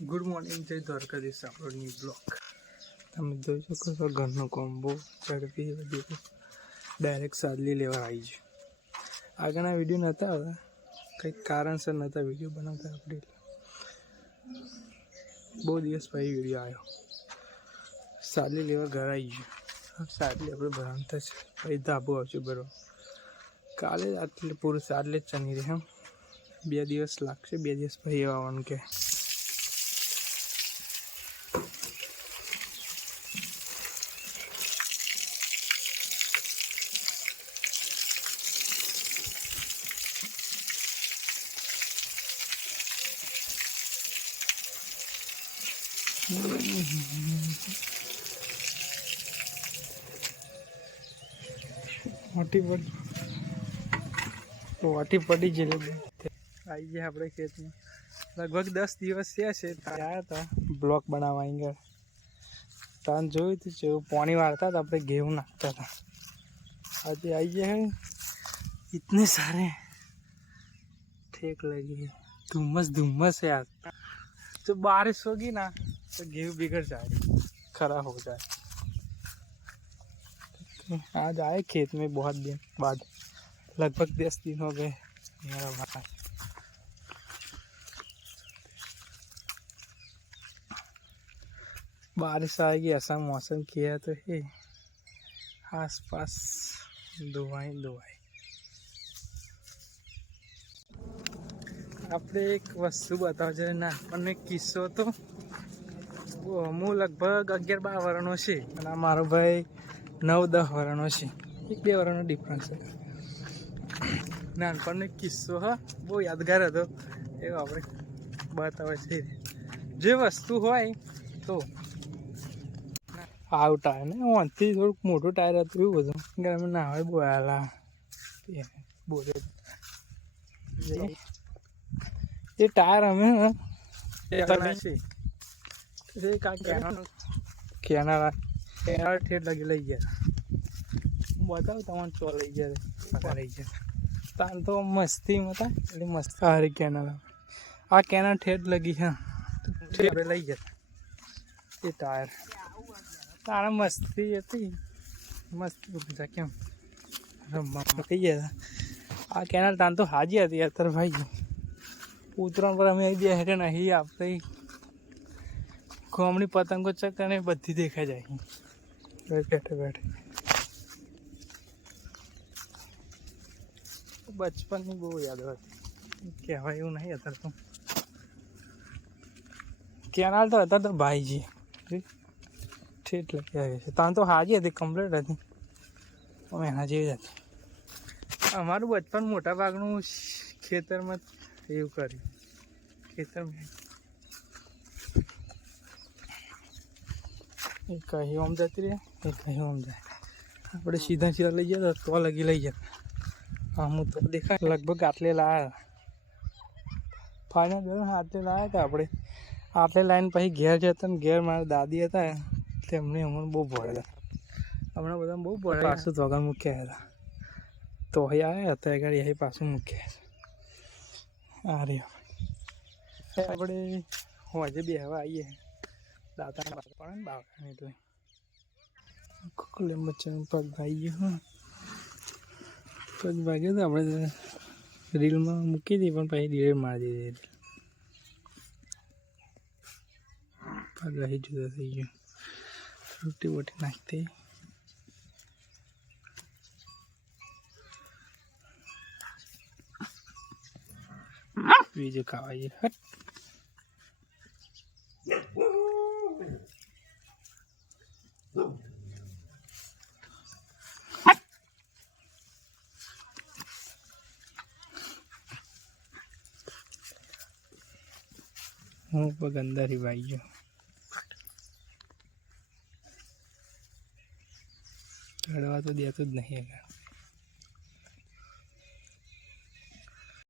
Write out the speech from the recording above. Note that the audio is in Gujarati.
ગુડ મોર્નિંગ, જય દ્વારકાધીશ. આપણો ન્યૂ બ્લોક તમે જોઈ શકો છો. ઘરનો કોમ્બો ઝડપી બધી ડાયરેક્ટ સાદલી લેવા આવી છે. આગળના વિડીયો નહોતા આવતા, કંઈક કારણસર નહોતા વિડીયો બનાવતા આપણે. બહુ દિવસ પછી વિડીયો આવ્યો. સાદલી લેવા ઘર આવી ગયું. સાદલી આપણે ભરાવતા છે, પછી ધાબો આવશે બરોબર. કાલે આટલે પૂરું સાદલે જ ચની રહે. 2 દિવસ લાગશે, 2 દિવસ પછી આવવાનું કે વાટી પડી ગયેલી આવી ગયા આપણે ખેતમાં. લગભગ 10 દિવસ થયા છે. આવ્યા હતા બ્લોક બનાવવા અહીંયા. તાન જોયું હતું જેવું પાણી વાળતા હતા આપણે, ઘેવું નાખતા હતા. આજે આવી ગયા है इतने सारे ठेक लगी. धुम्मस है यार. तो बारिश होगी ना तो गेहूँ बिगड़ जाएगी, खराब हो जाए. आज आए खेत में बहुत दिन बाद, लगभग 10 दिन हो गए मेरा भाई. बारिश आएगी ऐसा मौसम किया तो है. आस पास धुआई. આપણે એક વસ્તુ બતાવજો છે. નાનપણનો એક કિસ્સો હતો. હું લગભગ 11-12 વર્ષનો છે અને આ મારો ભાઈ 9-10 વર્ષનો છે. 1-2 વર્ષનો ડિફરન્સ છે. નાનપણનો એક કિસ્સો હા, બહુ યાદગાર હતો. એવો આપણે બતાવે છે. જે વસ્તુ હોય તો આવું ટાયર ને ઓનથી થોડુંક મોટું ટાયર હતું એવું બધું. અમે ના હોય બોયાલા બોલે એ ટાયર અમે કેનારા ઠેઠ લઈ ગયા. હું બતાવું તમારે ચો લઈ ગયા તાન તો મસ્તી હતા એટલે મસ્ત હારી કેનારા. આ કેનાર ઠેઠ લગી હા ઠેઠ લઈ ગયા એ ટાયર. તારા મસ્તી હતી, મસ્તી બધા કેમ રમવા કહી ગયા. આ કેનાર તાન તો હાજી હતી અત્યારે ભાઈ. ઉત્તરાયણ પર અમે બે હેઠે નહીં આપણે ગોમની પતંગો ચકને બધી દેખાઈ જાય બેઠે. બચપનની બહુ યાદ હતી, કહેવાય એવું નહીં. અત્યારે તો કેનાલ તો અત્યારે તો ભાઈજી ઠેઠ લખી આવી છે. ત્યાં તો હાજી હતી, કમ્પ્લીટ હતી. અમે એના જેવી જ હતી. અમારું બચપન મોટા ભાગનું ખેતરમાં એવું કર્યું. ખેતરમાં એ કહી આમ જતી રહે, એ કહી આમ જાય. આપણે સીધા લઈ જતા તો લગી લઈ જતા. હું તો દેખાય લગભગ આટલે લાવ્યા. ફાઇનલ આટલે લાવ્યા હતા આપણે. આટલે લાઈને પછી ઘેર જતા ને ઘેર મારા દાદી હતા તેમને અમને બહુ ભળેલા. હમણાં બધા બહુ ભળે. પાછું તો આગળ મૂક્યા હતા તો અહીં આવ્યા હતા આગળ અહીં પાછું મૂક્યા હતા. આ રહ્યો આપણે હોજે બે હવા આવીએ દાતાના પડે ને બાવળાને એટલે ખોખલે મચ્છાનું પગ ભાઈ ગયો. પગ ભાગ્યો તો આપણે રીલમાં મૂકી હતી પણ પછી ડિલેટ મારી દીધી. પગ અહીં જુદા થઈ ગયો. રોટી બોટી નાખતી બીજું ખાવા જઈએ. હું પગ અંદર ही भाई गयो. ચડવા તો દેતું જ નહીં.